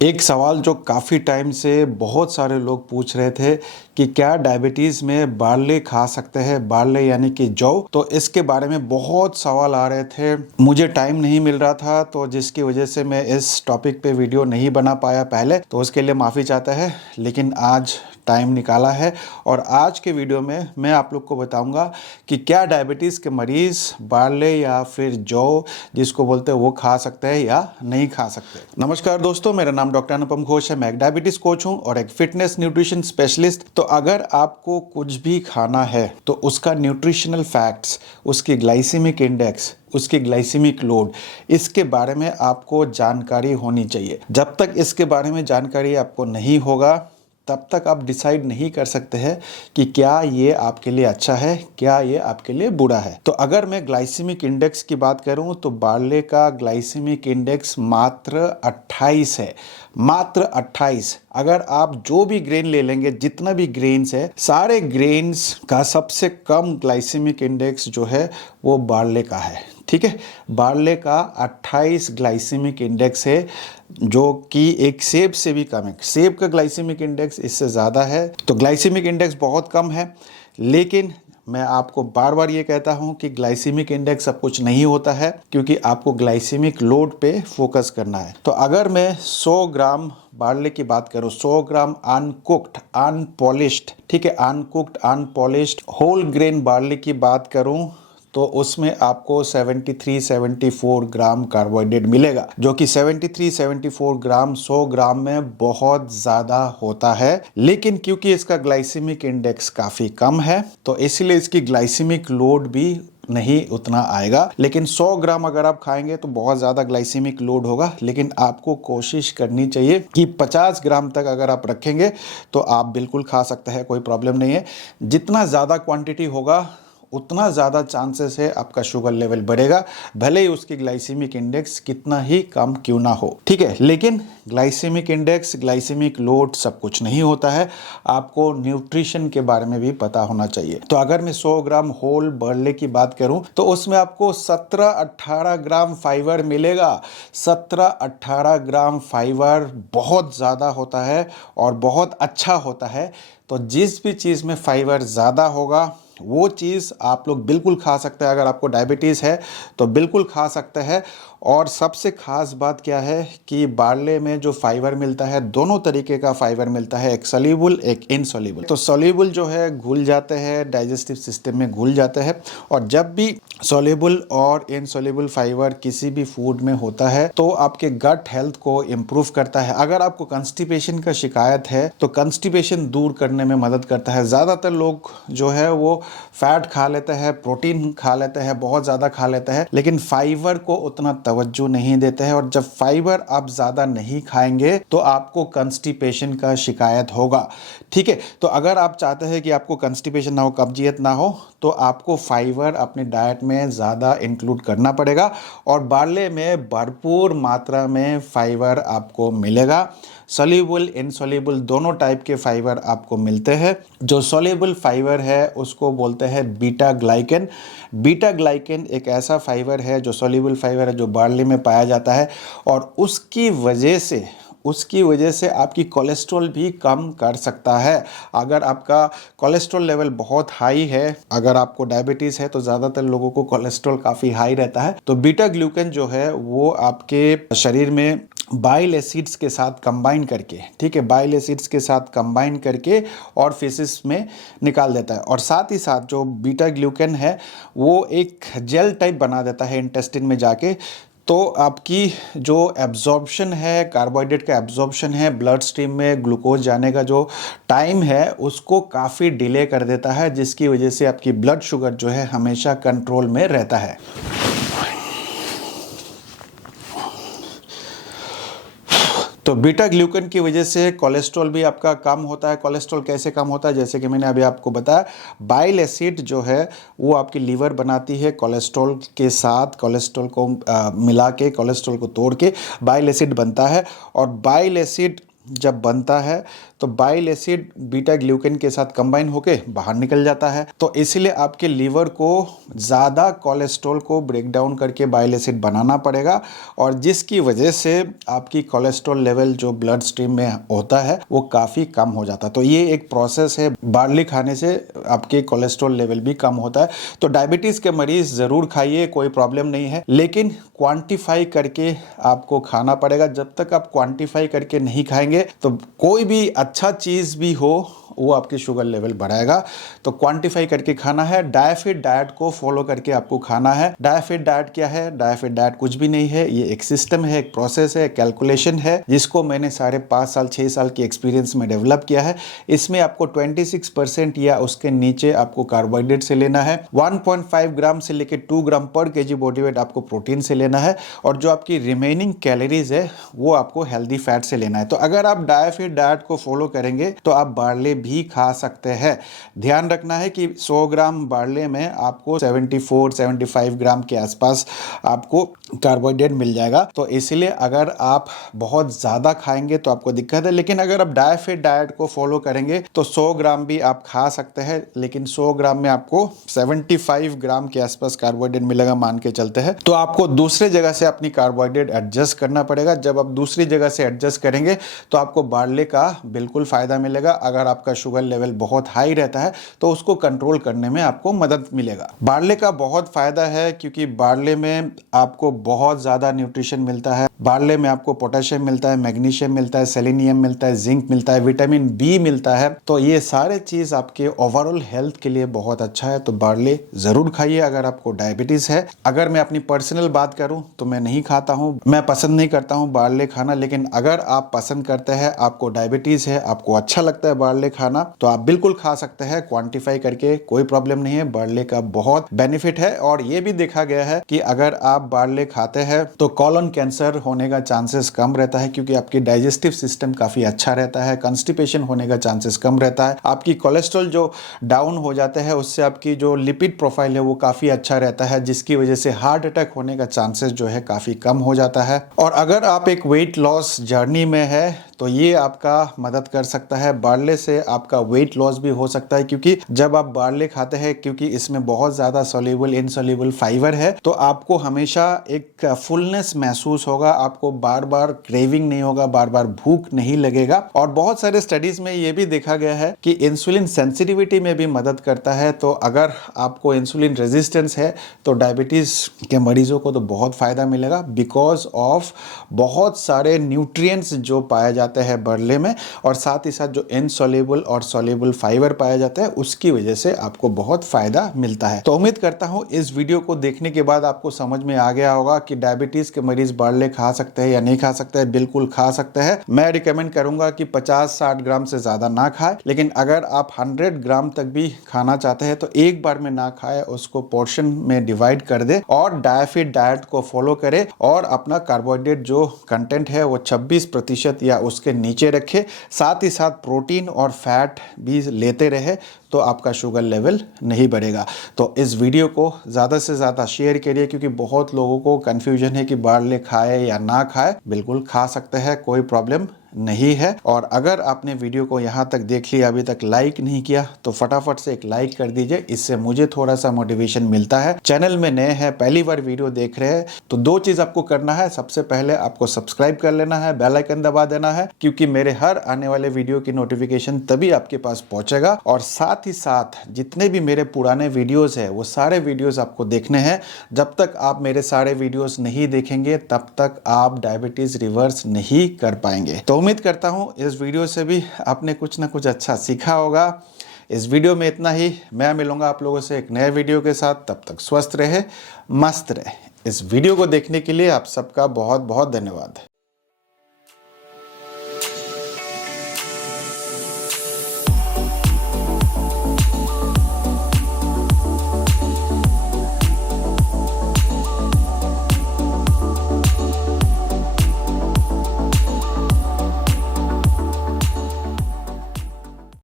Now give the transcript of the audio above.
एक सवाल जो काफ़ी टाइम से बहुत सारे लोग पूछ रहे थे कि क्या डायबिटीज़ में बार्ले खा सकते हैं, बार्ले यानी कि जौ। तो इसके बारे में बहुत सवाल आ रहे थे, मुझे टाइम नहीं मिल रहा था, तो जिसकी वजह से मैं इस टॉपिक पे वीडियो नहीं बना पाया पहले, तो उसके लिए माफ़ी चाहता है। लेकिन आज टाइम निकाला है और आज के वीडियो में मैं आप लोग को बताऊंगा कि क्या डायबिटीज़ के मरीज़ बार्ले या फिर जौ जिसको बोलते हैं वो खा सकते हैं या नहीं खा सकते। नमस्कार दोस्तों, मेरा नाम डॉक्टर अनुपम घोष है। मैं एक डायबिटीज़ कोच हूं और एक फिटनेस न्यूट्रिशन स्पेशलिस्ट। तो अगर आपको कुछ भी खाना है तो उसका न्यूट्रिशनल फैक्ट्स, उसकी ग्लाइसेमिक इंडेक्स, उसकी ग्लाइसेमिक लोड, इसके बारे में आपको जानकारी होनी चाहिए। जब तक इसके बारे में जानकारी आपको नहीं होगा तब तक आप डिसाइड नहीं कर सकते हैं कि क्या ये आपके लिए अच्छा है, क्या ये आपके लिए बुरा है। तो अगर मैं ग्लाइसेमिक इंडेक्स की बात करूं तो बार्ले का ग्लाइसेमिक इंडेक्स मात्र 28 है, मात्र 28। अगर आप जो भी ग्रेन ले लेंगे, जितना भी ग्रेन्स है, सारे ग्रेन्स का सबसे कम ग्लाइसेमिक इंडेक्स जो है वो बार्ले का है। ठीक है, बार्ले का 28 ग्लाइसेमिक इंडेक्स है, जो कि एक सेब से भी कम है। सेब का ग्लाइसेमिक इंडेक्स इससे ज़्यादा है। तो ग्लाइसेमिक इंडेक्स बहुत कम है, लेकिन मैं आपको बार बार ये कहता हूँ कि ग्लाइसेमिक इंडेक्स सब कुछ नहीं होता है, क्योंकि आपको ग्लाइसेमिक लोड पे फोकस करना है। तो अगर मैं 100 ग्राम बार्ले की बात करूँ, 100 ग्राम अनकुक्ड अनपॉलिश्ड, ठीक है, uncooked unpolished whole grain barley की बात करूँ तो उसमें आपको 73-74 ग्राम कार्बोहाइड्रेट मिलेगा, जो कि 73-74 ग्राम 100 ग्राम में बहुत ज़्यादा होता है। लेकिन क्योंकि इसका ग्लाइसेमिक इंडेक्स काफ़ी कम है तो इसलिए इसकी ग्लाइसेमिक लोड भी नहीं उतना आएगा। लेकिन 100 ग्राम अगर आप खाएंगे तो बहुत ज़्यादा ग्लाइसेमिक लोड होगा। लेकिन आपको कोशिश करनी चाहिए कि 50 ग्राम तक अगर आप रखेंगे तो आप बिल्कुल खा सकते हैं, कोई प्रॉब्लम नहीं है। जितना ज़्यादा क्वांटिटी होगा उतना ज़्यादा चांसेस है आपका शुगर लेवल बढ़ेगा, भले ही उसकी ग्लाइसेमिक इंडेक्स कितना ही कम क्यों ना हो। ठीक है, लेकिन ग्लाइसेमिक इंडेक्स, ग्लाइसेमिक लोड सब कुछ नहीं होता है। आपको न्यूट्रिशन के बारे में भी पता होना चाहिए। तो अगर मैं 100 ग्राम होल बार्ले की बात करूं तो उसमें आपको 17-18 ग्राम फाइबर मिलेगा। 17-18 ग्राम फाइबर बहुत ज़्यादा होता है और बहुत अच्छा होता है। तो जिस भी चीज़ में फाइबर ज़्यादा होगा वो चीज़ आप लोग बिल्कुल खा सकते हैं। अगर आपको डायबिटीज़ है तो बिल्कुल खा सकते हैं। और सबसे ख़ास बात क्या है कि बार्ले में जो फाइबर मिलता है, दोनों तरीके का फाइबर मिलता है, एक सोल्यूबल एक इनसोल्यूबल। तो सोल्यूबल जो है घुल जाते हैं, डाइजेस्टिव सिस्टम में घुल जाते हैं। और जब भी सोल्यूबल और इनसोल्यूबल फाइबर किसी भी फूड में होता है तो आपके गट हेल्थ को इम्प्रूव करता है। अगर आपको कंस्टिपेशन का शिकायत है तो कंस्टिपेशन दूर करने में मदद करता है। ज़्यादातर लोग जो है वो फैट खा लेते हैं, प्रोटीन खा लेते हैं, बहुत ज़्यादा खा लेते हैं, लेकिन फाइबर को उतना तवज्जो नहीं देते हैं। और जब फाइबर आप ज़्यादा नहीं खाएंगे तो आपको कंस्टिपेशन का शिकायत होगा। ठीक है, तो अगर आप चाहते हैं कि आपको कंस्टिपेशन ना हो, कब्जियत ना हो, तो आपको फाइबर अपने डाइट में ज़्यादा इंक्लूड करना पड़ेगा। और बार्ले में भरपूर मात्रा में फाइबर आपको मिलेगा। सोल्यूबल इनसोल्यूबल दोनों टाइप के फाइबर आपको मिलते हैं। जो सोल्यूबल फाइबर है उसको बोलते हैं बीटा ग्लाइकन। बीटा ग्लाइकन एक ऐसा फाइबर है जो सोल्यूबल फाइबर है, जो बार्ले में पाया जाता है और उसकी वजह से आपकी कोलेस्ट्रॉल भी कम कर सकता है। अगर आपका कोलेस्ट्रॉल लेवल बहुत हाई है, अगर आपको डायबिटीज़ है तो ज़्यादातर लोगों को कोलेस्ट्रॉल काफ़ी हाई रहता है, तो बीटा ग्लूकन जो है वो आपके शरीर में बाइल एसिड्स के साथ कंबाइन करके, ठीक है, बाइल एसिड्स के साथ कंबाइन करके और फेसिस में निकाल देता है। और साथ ही साथ जो बीटा ग्लूकन है वो एक जेल टाइप बना देता है इंटेस्टिन में जाके। तो आपकी जो एब्जॉर्प्शन है, कार्बोहाइड्रेट का एब्जॉर्प्शन है, ब्लड स्ट्रीम में ग्लूकोज जाने का जो टाइम है उसको काफ़ी डिले कर देता है, जिसकी वजह से आपकी ब्लड शुगर जो है हमेशा कंट्रोल में रहता है। तो बीटा ग्लूकन की वजह से कोलेस्ट्रॉल भी आपका कम होता है। कोलेस्ट्रॉल कैसे कम होता है, जैसे कि मैंने अभी आपको बताया, बाइल एसिड जो है वो आपकी लीवर बनाती है, कोलेस्ट्रॉल के साथ कोलेस्ट्रॉल को मिला के, कोलेस्ट्रॉल को तोड़ के बाइल एसिड बनता है। और बाइल एसिड जब बनता है तो बाइल एसिड बीटा ग्लूकेन के साथ कंबाइन होके बाहर निकल जाता है। तो इसीलिए आपके लीवर को ज़्यादा कोलेस्ट्रॉल को ब्रेक डाउन करके बाइल एसिड बनाना पड़ेगा, और जिसकी वजह से आपकी कोलेस्ट्रॉल लेवल जो ब्लड स्ट्रीम में होता है वो काफ़ी कम हो जाता है। तो ये एक प्रोसेस है, बार्ली खाने से आपके कोलेस्ट्रॉल लेवल भी कम होता है। तो डायबिटीज़ के मरीज़ ज़रूर खाइए, कोई प्रॉब्लम नहीं है, लेकिन क्वांटिफाई करके आपको खाना पड़ेगा। जब तक आप क्वांटिफाई करके नहीं खाएंगे तो कोई भी अच्छा चीज़ भी हो वो आपकी शुगर लेवल बढ़ाएगा। तो क्वांटिफाई करके खाना है। डायफिट डाइट को फॉलो करके आपको खाना है। डायफिट डाइट क्या है? डायफिट डाइट कुछ भी नहीं है, ये एक सिस्टम है, एक प्रोसेस है, कैलकुलेशन है, जिसको मैंने साढ़े 5 साल 6 साल की एक्सपीरियंस में डेवलप किया है। इसमें आपको 26% या उसके नीचे आपको कार्बोहाइड्रेट से लेना है, 1.5 ग्राम से लेकर 2 ग्राम पर केजी बॉडी वेट आपको प्रोटीन से लेना है, और जो आपकी रिमेनिंग कैलोरीज है वो आपको हेल्दी फैट से लेना है। तो अगर आप डायफिट डाइट को फॉलो करेंगे तो आप बार्ले भी खा सकते हैं। ध्यान रखना है कि 100 ग्राम बार्ले में आपको 74-75 ग्राम के आसपास आपको कार्बोहाइड्रेट मिल जाएगा। तो इसलिए अगर आप बहुत ज़्यादा खाएंगे तो आपको दिक्कत है, लेकिन अगर आप डायफिट डाइट को फॉलो करेंगे तो 100 ग्राम भी आप खा सकते हैं, लेकिन 100 ग्राम में आपको 75 ग्राम के आसपास कार्बोहाइड्रेट मिलेगा मान के चलते हैं। तो आपको दूसरे जगह से अपनी कार्बोहाइड्रेट एडजस्ट करना पड़ेगा। जब आप दूसरी जगह से एडजस्ट करेंगे तो आपको बार्ले का बिल्कुल फ़ायदा मिलेगा। अगर आपका शुगर लेवल बहुत हाई रहता है तो उसको कंट्रोल करने में आपको मदद मिलेगा। बार्ले का बहुत फ़ायदा है क्योंकि बार्ले में आपको बहुत ज़्यादा न्यूट्रिशन मिलता है। बार्ले में आपको पोटेशियम मिलता है, मैग्नीशियम मिलता है, सेलेनियम मिलता है, जिंक मिलता है, विटामिन बी मिलता है। तो ये सारे चीज़ आपके ओवरऑल हेल्थ के लिए बहुत अच्छा है। तो बार्ले ज़रूर खाइए अगर आपको डायबिटीज़ है। अगर मैं अपनी पर्सनल बात करूं तो मैं नहीं खाता हूं, मैं पसंद नहीं करता हूं बार्ले खाना, लेकिन अगर आप पसंद करते हैं, आपको डायबिटीज़ है, आपको अच्छा लगता है बार्ले खाना, तो आप बिल्कुल खा सकते हैं क्वांटिफाई करके, कोई प्रॉब्लम नहीं है। बार्ले का बहुत बेनिफिट है, और ये भी देखा गया है कि अगर आप बार्ले खाते हैं तो कॉलन कैंसर होने का चांसेस कम रहता है, क्योंकि आपकी डाइजेस्टिव सिस्टम काफ़ी अच्छा रहता है, कॉन्स्टिपेशन होने का चांसेस कम रहता है, आपकी कोलेस्ट्रॉल जो डाउन हो जाते हैं उससे आपकी जो लिपिड प्रोफाइल है वो काफ़ी अच्छा रहता है, जिसकी वजह से हार्ट अटैक होने का चांसेस जो है काफ़ी कम हो जाता है। और अगर आप एक वेट लॉस जर्नी में है तो ये आपका मदद कर सकता है। बार्ले से आपका वेट लॉस भी हो सकता है, क्योंकि जब आप बार्ले खाते हैं, क्योंकि इसमें बहुत ज़्यादा सोल्यूबल इनसोल्यूबल फाइबर है, तो आपको हमेशा एक फुलनेस महसूस होगा, आपको बार बार क्रेविंग नहीं होगा, बार बार भूख नहीं लगेगा। और बहुत सारे स्टडीज़ में ये भी देखा गया है कि इंसुलिन सेंसिटिविटी में भी मदद करता है। तो अगर आपको इंसुलिन रेजिस्टेंस है तो डायबिटीज़ के मरीजों को तो बहुत फ़ायदा मिलेगा, बिकॉज ऑफ बहुत सारे न्यूट्रिएंट्स जो पाए जाते हैं बार्ले में, और साथ ही साथ जो इनसोल्यूबल और सोल्यूबल फाइबर पाया जाता है, उसकी वजह से आपको बहुत फ़ायदा मिलता है। तो उम्मीद करता हूँ इस वीडियो को देखने के बाद आपको समझ में आ गया होगा कि डायबिटीज़ के मरीज बार्ले खा सकते हैं या नहीं खा सकते हैं। बिल्कुल खा सकते हैं। मैं रिकमेंड करूंगा कि 50-60 ग्राम से ज़्यादा ना खाए, लेकिन अगर आप 100 ग्राम तक भी खाना चाहते हैं तो एक बार में ना खाए, उसको पोर्शन में डिवाइड कर दे और डायफिट डाइट को फॉलो करे, और अपना कार्बोहाइड्रेट जो कंटेंट है वो 26% या उसके नीचे रखे, साथ ही साथ प्रोटीन और फैट भी लेते रहे, तो आपका शुगर लेवल नहीं बढ़ेगा। तो इस वीडियो को ज़्यादा से ज़्यादा शेयर करिए, क्योंकि बहुत लोगों को कन्फ्यूजन है कि बार्ले खाए या ना खाए। बिल्कुल खा सकते हैं, कोई प्रॉब्लम नहीं है। और अगर आपने वीडियो को यहाँ तक देख लिया, अभी तक लाइक नहीं किया, तो फटाफट से एक लाइक कर दीजिए, इससे मुझे थोड़ा सा मोटिवेशन मिलता है। चैनल में नए हैं, पहली बार वीडियो देख रहे हैं, तो 2 चीज़ आपको करना है। सबसे पहले आपको सब्सक्राइब कर लेना है, बेल आइकन दबा देना है, क्योंकि मेरे हर आने वाले वीडियो की नोटिफिकेशन तभी आपके पास पहुंचेगा। और साथ ही साथ जितने भी मेरे पुराने वीडियोस हैं वो सारे वीडियोस आपको देखने हैं। जब तक आप मेरे सारे वीडियोस नहीं देखेंगे तब तक आप डायबिटीज़ रिवर्स नहीं कर पाएंगे। तो उम्मीद करता हूँ इस वीडियो से भी आपने कुछ ना कुछ अच्छा सीखा होगा। इस वीडियो में इतना ही। मैं मिलूंगा आप लोगों से एक नए वीडियो के साथ। तब तक स्वस्थ रहे, मस्त रहे। इस वीडियो को देखने के लिए आप सबका बहुत बहुत धन्यवाद।